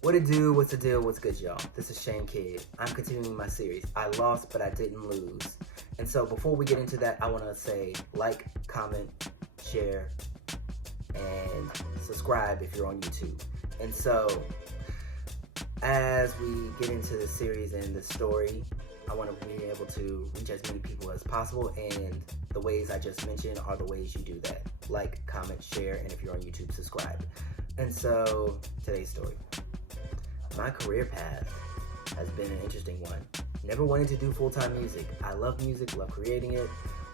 What it do? What's the deal? What's good, y'all? This is Shane Kidd. I'm continuing my series. I lost, but I didn't lose. And so before we get into that, I want to say like, comment, share, and subscribe if you're on YouTube. And so as we get into the series and the story, I want to be able to reach as many people as possible, and the ways I just mentioned are the ways you do that. Like, comment, share, and if you're on YouTube, subscribe. And so today's story. My career path has been an interesting one. Never wanted to do full-time music. I love music, love creating it,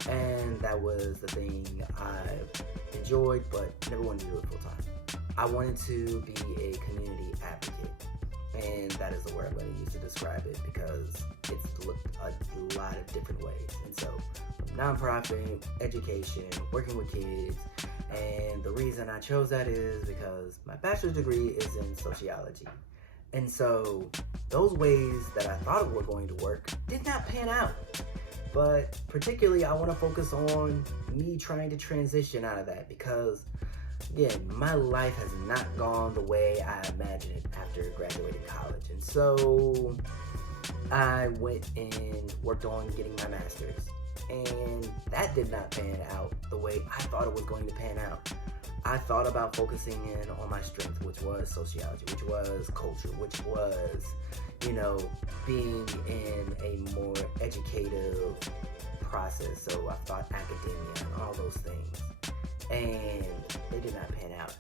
and that was the thing I enjoyed, but never wanted to do it full-time. I wanted to be a community advocate, and that is the word I'm going to use to describe it because it's looked a lot of different ways. And so, nonprofit, education, working with kids, and the reason I chose that is because my bachelor's degree is in sociology. And so those ways that I thought were going to work did not pan out. But particularly, I want to focus on me trying to transition out of that because, again, my life has not gone the way I imagined after graduating college. And so I went and worked on getting my master's. And that did not pan out the way I thought it was going to pan out. I thought about focusing in on my strength, which was sociology, which was culture, which was, being in a more educative process. So I thought academia and all those things. And they did not pan out.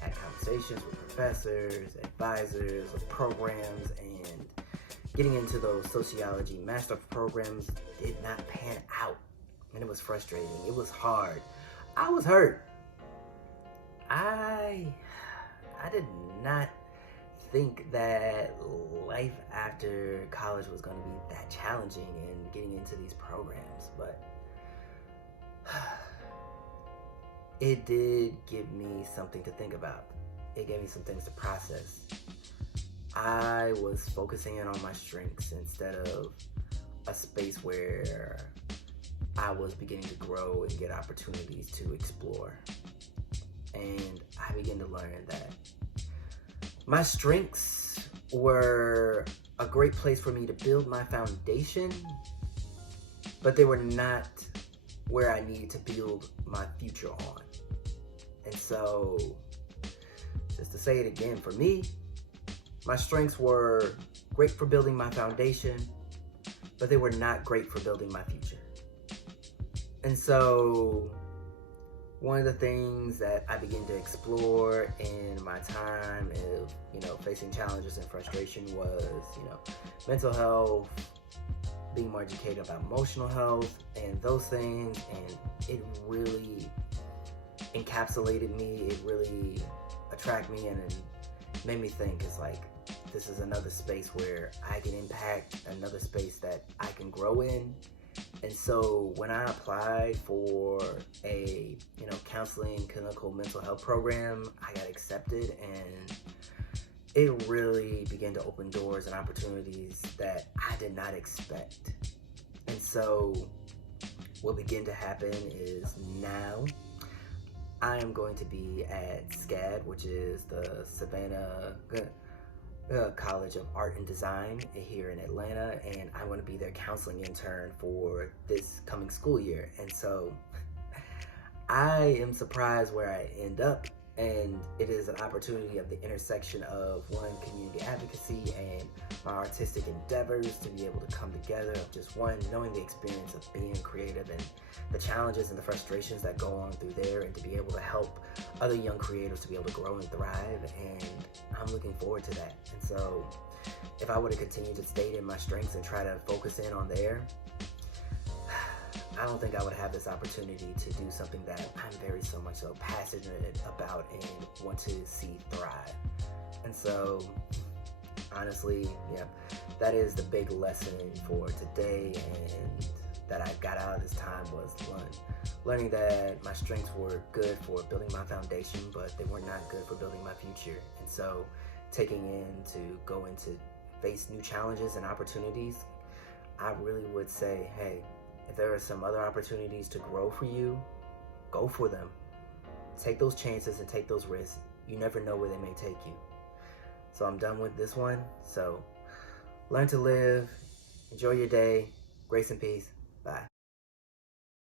I had conversations with professors, advisors, with programs, and getting into those sociology master programs did not pan out. And it was frustrating. It was hard. I was hurt. I did not think that life after college was going to be that challenging and getting into these programs, but it did give me something to think about. It gave me some things to process. I was focusing in on my strengths instead of a space where I was beginning to grow and get opportunities to explore. And I began to learn that my strengths were a great place for me to build my foundation, but they were not where I needed to build my future on. And so, just to say it again, for me, my strengths were great for building my foundation, but they were not great for building my future. And so, one of the things that I began to explore in my time of, facing challenges and frustration was, mental health, being more educated about emotional health and those things. And it really encapsulated me. It really attracted me and made me think, it's like, this is another space where I can impact, another space that I can grow in. And so when I applied for a, counseling clinical mental health program, I got accepted, and it really began to open doors and opportunities that I did not expect. And so what began to happen is now I am going to be at SCAD, which is the Savannah College of Art and Design here in Atlanta, and I'm going to be their counseling intern for this coming school year. And so I am surprised where I end up, and it is an opportunity of the intersection of one, community advocacy, and my artistic endeavors to be able to come together of just one, knowing the experience of being creative and the challenges and the frustrations that go on through there, and to be able to help other young creators to be able to grow and thrive. And I'm looking forward to that. And so if I were to continue to stay in my strengths and try to focus in on there, I don't think I would have this opportunity to do something that I'm very so much so passionate about and want to see thrive. And so honestly, that is the big lesson for today, and that I got out of this time was learning that my strengths were good for building my foundation, but they were not good for building my future. And so taking in to go into face new challenges and opportunities, I really would say, hey, if there are some other opportunities to grow for you, go for them. Take those chances and take those risks. You never know where they may take you. So So I'm done with this one. So learn to live. Enjoy your day. Grace and peace.